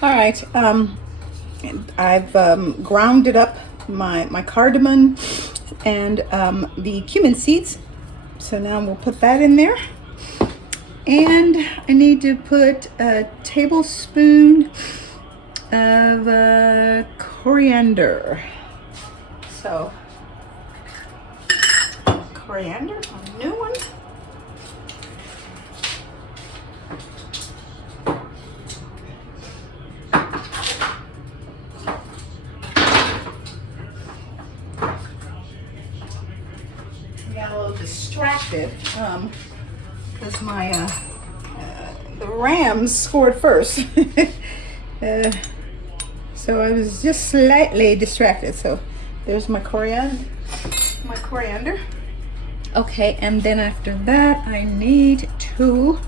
All right. I've grounded up my cardamom and the cumin seeds. So now we'll put that in there. And I need to put a tablespoon of coriander. So, coriander, a new one. Got a little distracted because the Rams scored first. So I was just slightly distracted. So there's my coriander. Okay, and then after that, I need 1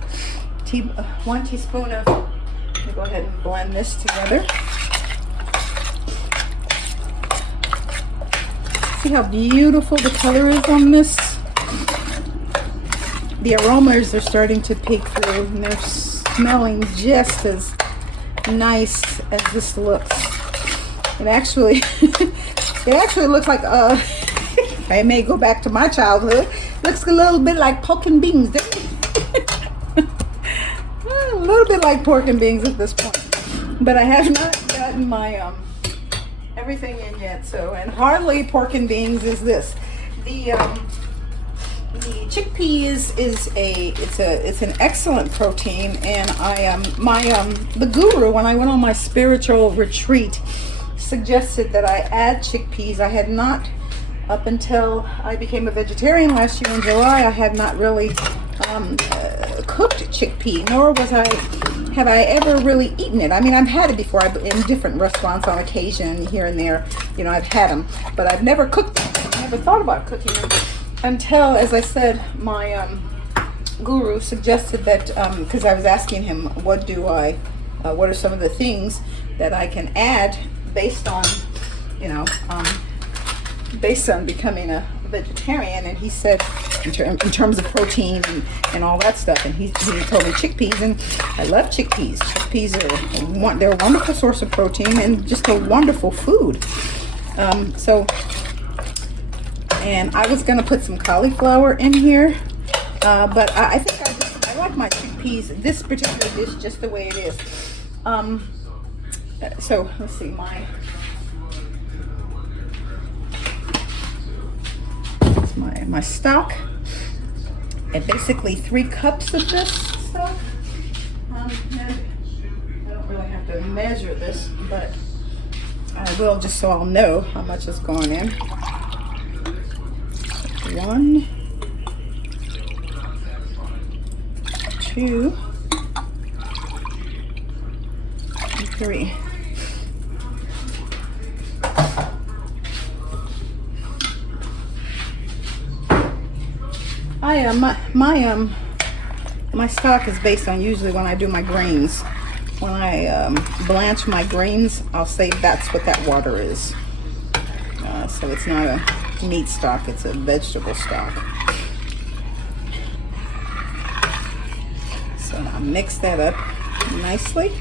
teaspoon of. Let me go ahead and blend this together. See how beautiful the color is on this? The aromas are starting to peek through, and they're smelling just as nice as this looks. It actually, looks like I may go back to my childhood. Looks a little bit like pork and beans, doesn't it? A little bit like pork and beans at this point. But I have not gotten my everything in yet. So, and hardly pork and beans is this. The chickpea it's an excellent protein, and the guru, when I went on my spiritual retreat, suggested that I add chickpeas. I had not, up until I became a vegetarian last year in July, I had not really cooked chickpea, nor have I ever really eaten it. I mean, I've had it before in different restaurants on occasion, here and there. You know, I've had them, but I've never cooked them. I never thought about cooking them until, as I said, my guru suggested that, because I was asking him, what are some of the things that I can add based on, based on becoming a vegetarian, and he said in terms of protein and all that stuff, and he told me chickpeas, and I love chickpeas. Chickpeas they're a wonderful source of protein and just a wonderful food. And I was gonna put some cauliflower in here, but I think I like my chickpeas, this particular dish, just the way it is. So let's see, my stock, and basically 3 cups of this stuff. I don't really have to measure this, but I will, just so I'll know how much is going in. 1, 2, 3. My stock is based on, usually when I do my greens, when I blanch my greens, I'll say that's what that water is. So it's not a meat stock, it's a vegetable stock. So I'll mix that up nicely.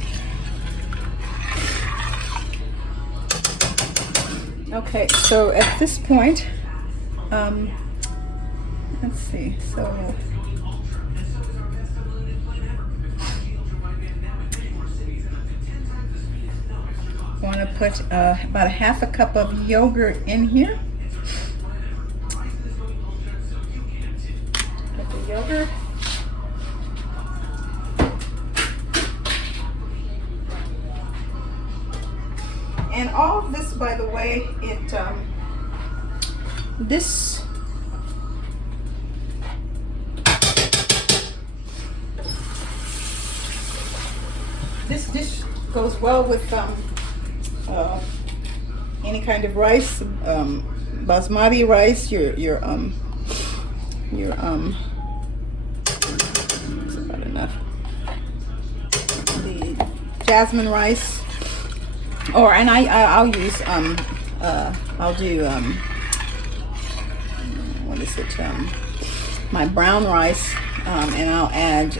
Okay, so at this point, let's see, so I want to put about a half a cup of yogurt in here. Put the yogurt. And all of this, by the way, this dish goes well with any kind of rice, basmati rice, your that's about enough. The jasmine rice, and I'll use I'll do what is it? My brown rice, and I'll add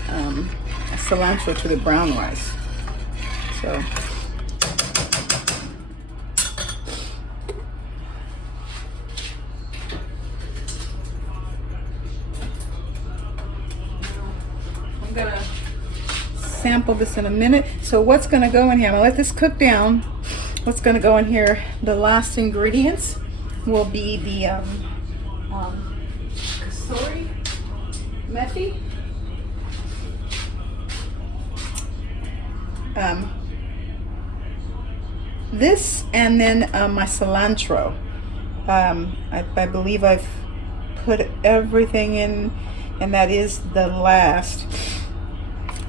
cilantro to the brown rice. So I'm gonna sample this in a minute. So what's gonna go in here? I'm gonna let this cook down. What's gonna go in here? The last ingredients will be the kasuri methi, this, and then my cilantro. I believe I've put everything in, and that is the last.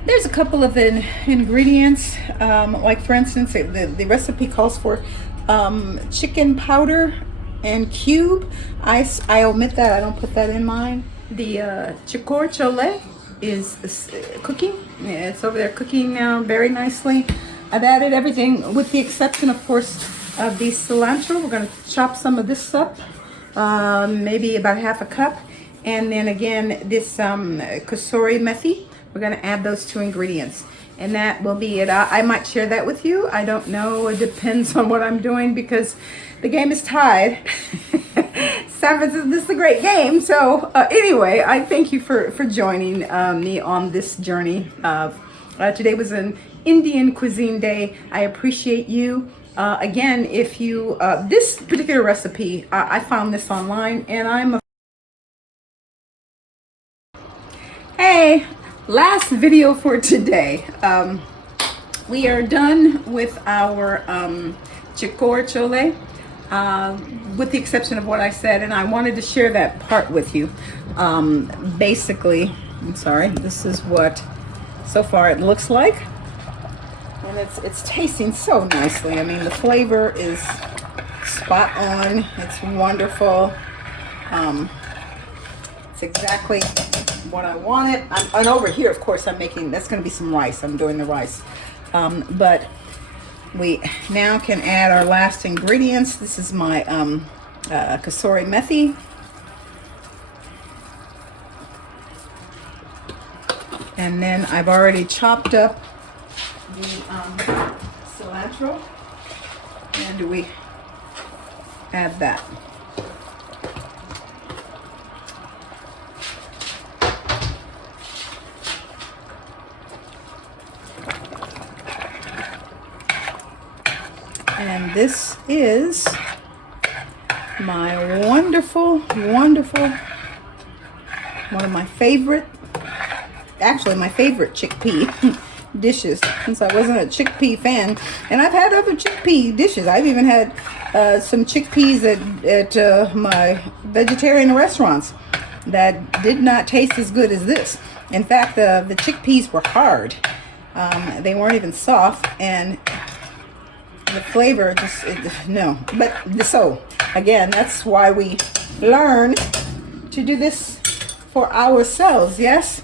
There's a couple of ingredients, like for instance, the recipe calls for chicken powder and cube. I omit that. I don't put that in mine. The Chikar Cholay is cooking. It's over there cooking now very nicely. I've added everything with the exception, of course, of the cilantro. We're going to chop some of this up, maybe about half a cup. And then again, this kasuri methi. We're going to add those two ingredients. And that will be it. I might share that with you. I don't know. It depends on what I'm doing because the game is tied. This is a great game. So anyway, I thank you for joining me on this journey. Today was an Indian cuisine day. I appreciate you. Again, if you, this particular recipe, I found this online and I'm a Hey, last video for today. We are done with our Chikar Cholay, with the exception of what I said, and I wanted to share that part with you. Basically, I'm sorry, this is what so far it looks like. And it's tasting so nicely. I mean, the flavor is spot on. It's wonderful. It's exactly what I wanted. And over here, of course, I'm making, that's going to be some rice. I'm doing the rice. But we now can add our last ingredients. This is my kasuri methi. And then I've already chopped up the cilantro, and we add that. And this is my wonderful, wonderful, one of my favorite, actually my favorite chickpea dishes, since I wasn't a chickpea fan. And I've had other chickpea dishes. I've even had some chickpeas at my vegetarian restaurants that did not taste as good as this. In fact, the chickpeas were hard. They weren't even soft, and the flavor just, no. But so, again, that's why we learn to do this for ourselves, yes?